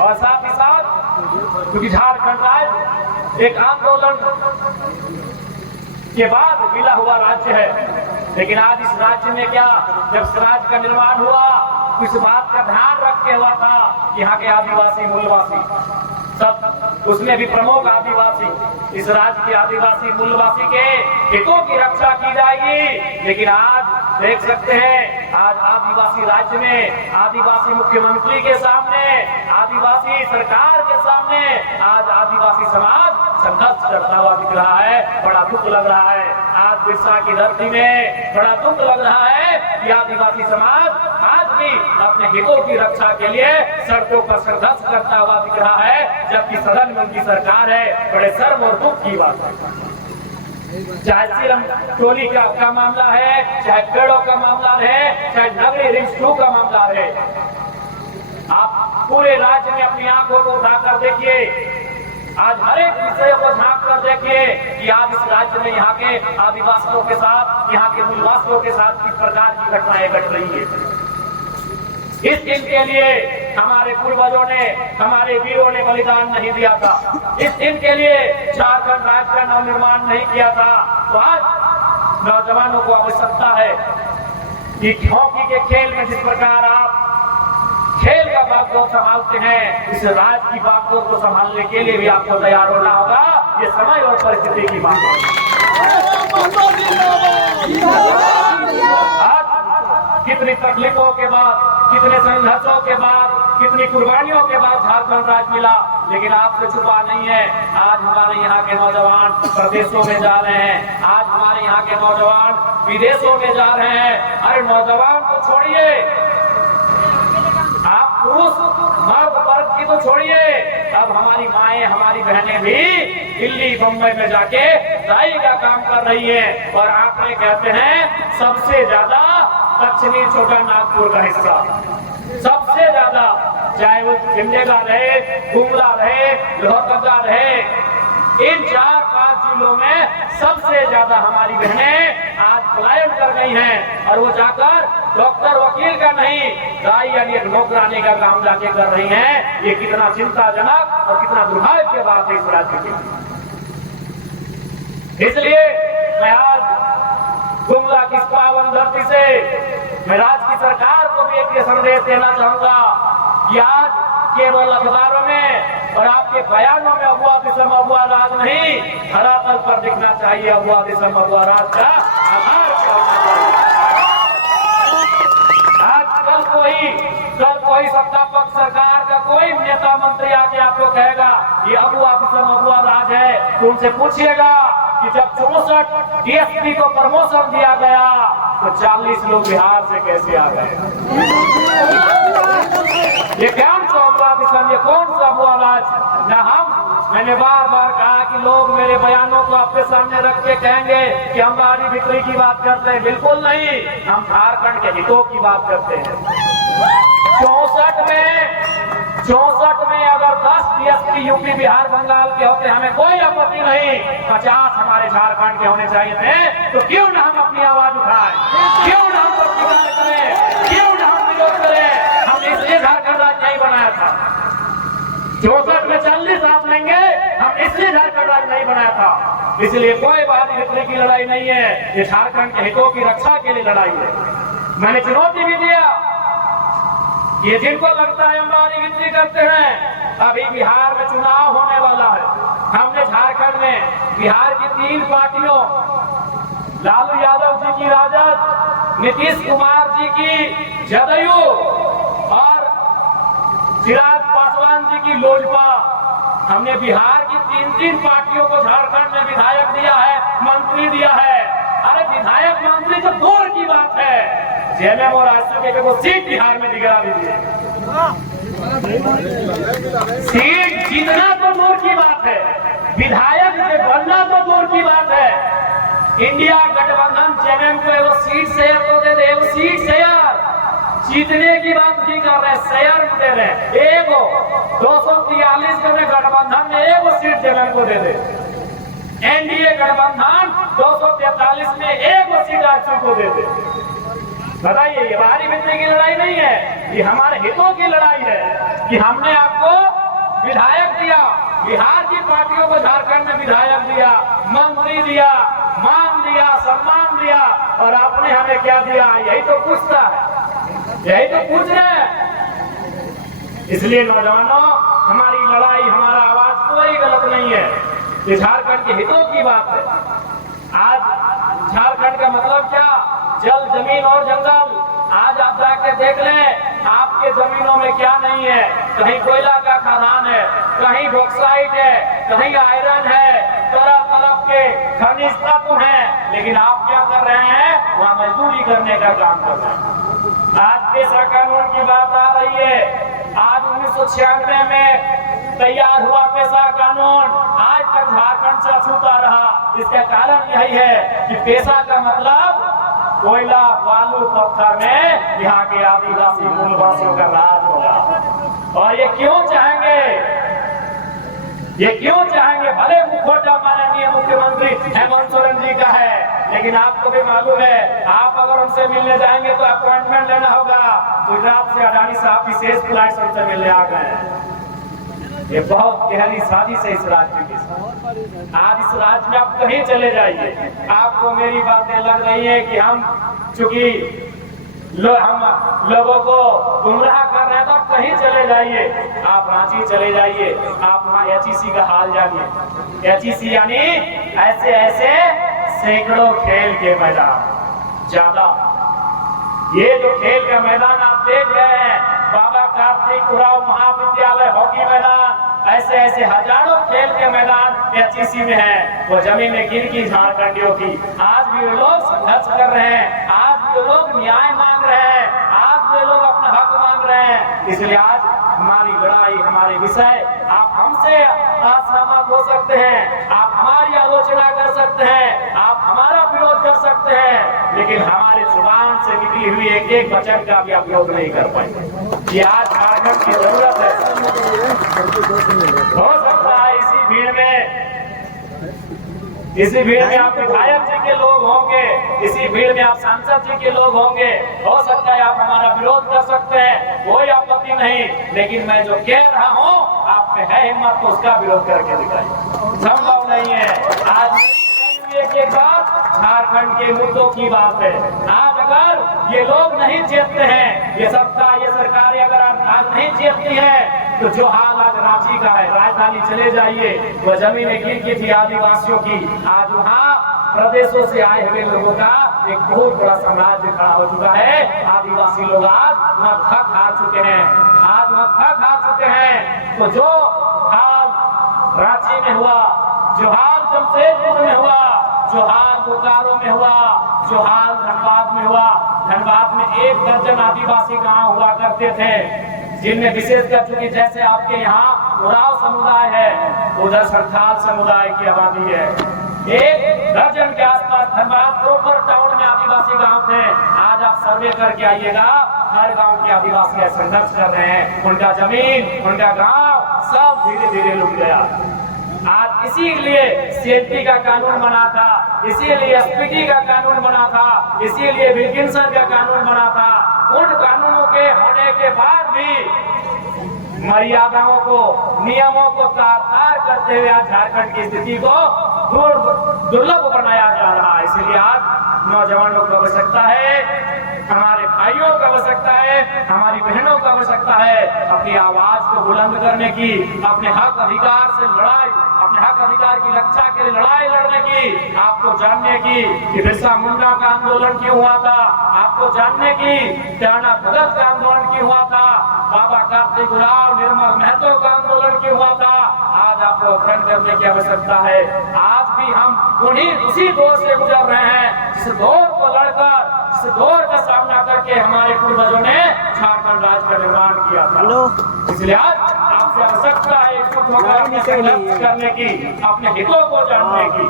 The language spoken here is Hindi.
और साथ ही साथ क्योंकि झारखंड राज्य एक आंदोलन के बाद मिला हुआ राज्य है, लेकिन आज इस राज्य में क्या, जब इस राज्य का निर्माण हुआ तो इस बात का ध्यान रख के हुआ था कि यहाँ के आदिवासी मूलवासी सब, उसमें भी प्रमुख आदिवासी, इस राज्य के आदिवासी मूलवासी के हितों की रक्षा की जाएगी। लेकिन आज देख सकते हैं, आज आदिवासी राज्य में आदिवासी मुख्यमंत्री के सामने, आदिवासी सरकार के सामने आज आदिवासी समाज संघर्ष करता हुआ दिख रहा है। बड़ा दुख लग रहा है, आज बिरसा की धरती में बड़ा दुख लग रहा है कि आदिवासी समाज आज भी अपने हितों की रक्षा के लिए सड़कों पर संघर्ष करता हुआ दिख रहा है, जबकि सदन में उनकी सरकार है। बड़े शर्म और दुख की बात है। चाहे सीरम टोली का मामला है, चाहे पेड़ों का मामला है, चाहे नगरी रिंग्स 2 का मामला है, आप पूरे राज्य में अपनी आंखों को उठाकर देखिए, आज हर एक विषय को झांक कर देखिए कि आज इस राज्य में यहाँ के आदिवासियों के साथ, यहाँ के मूलवासियों के साथ किस प्रकार की घटनाएं घट रही है। इस दिन के लिए हमारे पूर्वजों ने, हमारे वीरों ने बलिदान नहीं दिया था, इस दिन के लिए झारखंड राज्य का नवनिर्माण नहीं किया था। तो आज नौजवानों को आवश्यकता है कि हॉकी के खेल में जिस प्रकार आप खेल का बागडोर संभालते हैं, इस राज्य की बागडोर को संभालने के लिए भी आपको तैयार होना होगा। ये समय और परिस्थिति की बात है। आज कितनी तकलीफों के बाद, कितने संघर्षों के बाद, कितनी कुर्बानियों के बाद झारखंड राज्य मिला, लेकिन आपसे छुपा नहीं है। आज हमारे यहाँ के नौजवान प्रदेशों में जा रहे हैं, आज हमारे यहाँ के नौजवान विदेशों में जा रहे हैं। अरे नौजवान को छोड़िए, आप पुरुष मर्द वर्ग की तो छोड़िए, अब हमारी माएं, हमारी बहनें भी दिल्ली बम्बई में जाके दाई का काम कर रही है। और आंकड़े कहते हैं सबसे ज्यादा दक्षिणी छोटा नागपुर का हिस्सा, सबसे ज्यादा, चाहे वो सिमडेगा रहे, गुमला रहे, लोहरदगा रहे, इन 4-5 जिलों में सबसे ज्यादा हमारी बहनें आज पलायन कर गई हैं। और वो जाकर डॉक्टर वकील का नहीं, दाई यानी नौकरानी का काम जाके कर रही हैं। ये कितना चिंताजनक और कितना दुर्भाग्य की बात है इस राज्य की। इसलिए मैं आज गुमला की पावन धरती से मैं राज्य की सरकार को भी एक संदेश देना चाहूंगा कि आज केवल अखबारों में और आपके बयानों में अबुआ दिसम अबुआ राज नहीं, धरातल पर दिखना चाहिए अबुआ दिसम अबुआ राज का आधार क्या होना चाहिए। आज कल कोई सत्ता पक्ष सरकार का कोई नेता मंत्री आके आपको कहेगा ये अबुआ दिसम अबुआ राज है, तो उनसे पूछिएगा कि जब 64 डीएसपी को प्रमोशन दिया गया तो 40 लोग बिहार से कैसे आ गए। ये कौन सा अबुआ दिसम, ये कौन सा अबुआ राज। न मैंने बार बार कहा कि लोग मेरे बयानों को आपके सामने रख के कहेंगे कि हम बारी बिक्री की बात करते हैं, बिल्कुल नहीं, हम झारखंड के हितों की बात करते हैं। 64 में अगर 10 डीएसपी यूपी बिहार बंगाल के होते हमें कोई आपत्ति नहीं, 50 हमारे झारखंड के होने चाहिए थे। तो क्यों ना हम अपनी आवाज उठाएं, क्यों ना हम प्रतिकार करें, क्यों ना हम विरोध करें। हम इसलिए झारखंड राज्य नहीं बनाया था। 64 में 40 आप लेंगे, हम इसलिए झारखंड राज्य नहीं बनाया था। इसलिए कोई बात हितने की लड़ाई नहीं है, ये झारखंड के हितों की रक्षा के लिए लड़ाई है। मैंने चुनौती भी दिया, ये जिनको लगता है हम बारी बिक्री करते हैं, अभी बिहार में चुनाव होने वाला है। हमने झारखंड में बिहार की 3 पार्टियों, लालू यादव जी की राजद, नीतीश कुमार जी की जदयू और चिराग पासवान जी की लोजपा, हमने बिहार की 3 पार्टियों को झारखंड में विधायक दिया है, मंत्री दिया है। अरे विधायक मंत्री तो दूर की बात है, जेएमएम और आजसू के वो सीट बिहार में दिखा दीजिए, सीट जीतना तो दूर की बात है, विधायक बनना तो दूर की बात है। इंडिया गठबंधन जेएमएम को वो सीट शेयर तो दे दे, वो सीट शेयर, जीतने की बात नहीं कर रहे, शेयर दे रहे। एगो 243 में गठबंधन में एगो सीट जेएमएम को दे दे, एनडीए गठबंधन 243 में एगो सीट आजसू को दे दे। बताइए, ये बाहरी बिक्री की लड़ाई नहीं है, ये हमारे हितों की लड़ाई है कि हमने आपको विधायक दिया, बिहार की पार्टियों को झारखंड में विधायक दिया, मंत्री दिया, मान दिया, सम्मान दिया, और आपने हमें क्या दिया? यही तो पूछता है, यही तो पूछ रहे हैं। इसलिए नौजवानों, हमारी लड़ाई, हमारा आवाज कोई गलत नहीं है, ये झारखंड के हितों की बात है। आज झारखंड का मतलब क्या? जल, जमीन और जंगल। आज आप जाके देख लें, आपके जमीनों में क्या नहीं है। कहीं कोयला का खदान है, कहीं बॉक्साइट है, कहीं आयरन है, तरह तरह के खनिज तत्व हैं, लेकिन आप क्या कर रहे हैं? वहाँ मजदूरी करने का काम कर रहे हैं। आज पेशा कानून की बात आ रही है। आज 1996 में तैयार हुआ पेशा कानून, आज तक झारखंड से अछूता रहा। इसका कारण यही है कि पेशा का मतलब कोयला, बालू, पत्थर में यहाँ के आदिवासी मूलवासियों का राज होगा। और ये क्यों चाहेंगे? ये क्यों चाहेंगे? भले मुखौटा माननीय मुख्यमंत्री हेमंत सोरेन जी का है, लेकिन आपको भी मालूम है, आप अगर उनसे मिलने जाएंगे तो अपॉइंटमेंट लेना होगा। गुजरात से अडानी साहब विशेष फ्लाइट से उनसे मिलने आ गए। ये बहुत गहरी साजिश है इस राज्य की। आज इस राज्य में आप कहीं चले जाइए, आपको मेरी बातें लग रही है कि हम चूंकि हम लोगों को गुमराह कर रहे हैं, तो आप कहीं चले जाइए, आप रांची चले जाइए, आप वहाँ HEC का हाल जानिए। HEC यानी ऐसे ऐसे सैकड़ों खेल के मैदान, ज्यादा। ये जो खेल का मैदान आप देख रहे हैं, बाबा कार्तिक उरांव महाविद्यालय हॉकी मैदान, ऐसे ऐसे हजारों खेल के मैदान HEC में है। वो जमीनें गिर झारखंडियों की। आज भी वो लोग संघर्ष कर रहे हैं, आज भी वो लोग न्याय मांग रहे हैं, आज भी वो लोग अपना हक मांग रहे हैं। इसलिए आज हमारी लड़ाई, हमारे विषय, आप हमसे असहमत हो सकते हैं, आप हमारी आलोचना कर सकते हैं, आप हमारा विरोध कर सकते हैं, लेकिन हमारे जुबान से निकली हुई एक एक वचन का भी आप विरोध नहीं कर पाएंगे। ये आज झारखंड की जरूरत है। हो सकता है इसी भीड़ में आप विधायक जी के लोग होंगे, इसी भीड़ में आप सांसद जी के लोग होंगे, हो सकता है आप हमारा विरोध कर सकते हैं, कोई आपत्ति नहीं, लेकिन मैं जो कह रहा हूँ, आप में है हिम्मत तो उसका विरोध करके दिखाइए। संभव नहीं है। आज एक बात झारखंड के मुद्दों की बात है। आज अगर ये लोग नहीं जीतते हैं, ये सत्ता, ये सरकारें अगर आज नहीं जीतती है, तो जो हाल आज रांची का है, राजधानी चले जाइए, वह जमीनें गिर की थी आदिवासियों की, आज वहाँ प्रदेशों से आए हुए लोगों का एक बहुत बड़ा साम्राज्य खड़ा हो चुका है। आदिवासी लोग आज वहाँ थक हार चुके हैं, आज वहाँ थक हार चुके हैं। तो जो हाल रांची में हुआ, जो हाल जमशेदपुर में हुआ, जो हाल बोकारो में हुआ, जो हाल धनबाद में हुआ, धनबाद में 1 दर्जन आदिवासी गांव हुआ करते थे, जिनमें विशेषकर चूंकि जैसे आपके यहाँ उरांव समुदाय है, उधर संथाल समुदाय की आबादी है। 1 दर्जन के आसपास धनबाद प्रॉपर टाउन में आदिवासी गांव थे। आज आप सर्वे करके आइएगा, हर गांव के आदिवासी संघर्ष कर रहे हैं, उनका जमीन, उनका गांव सब धीरे धीरे लुट गया। आज इसीलिए CNP का कानून बना था, इसीलिए SPT का कानून बना था, इसीलिए विल्किंसन का कानून बना था। उन कानूनों के होने के बाद भी मर्यादाओं को, नियमों को तार-तार करते हुए आज झारखंड की स्थिति को दुर्लभ बनाया जा रहा है। इसलिए आज नौजवानों की आवश्यकता है, हमारे भाइयों की आवश्यकता है, हमारी बहनों की आवश्यकता है, अपनी आवाज को बुलंद करने की, अपने हक अधिकार से लड़ाई, अपने हक अधिकार की रक्षा के लिए लड़ाई लड़ने की, आपको जानने की कि बिरसा मुंडा का आंदोलन क्यों हुआ था, आपको जानने की त्याना भगत का आंदोलन क्यों हुआ था, बाबा कार्तिक उरांव, निर्मल महतो का आंदोलन क्यों हुआ था। आज आपको ग्रहण करने की आवश्यकता है। आज भी हम उसी दौर से गुजर रहे हैं, जिस दौर को लड़कर, जिस दौर का सामना करके हमारे पूर्वजों ने झारखंड राज्य का निर्माण किया था। इसलिए आज आपसे आवश्यकता है करने की, अपने हितों को जानने की।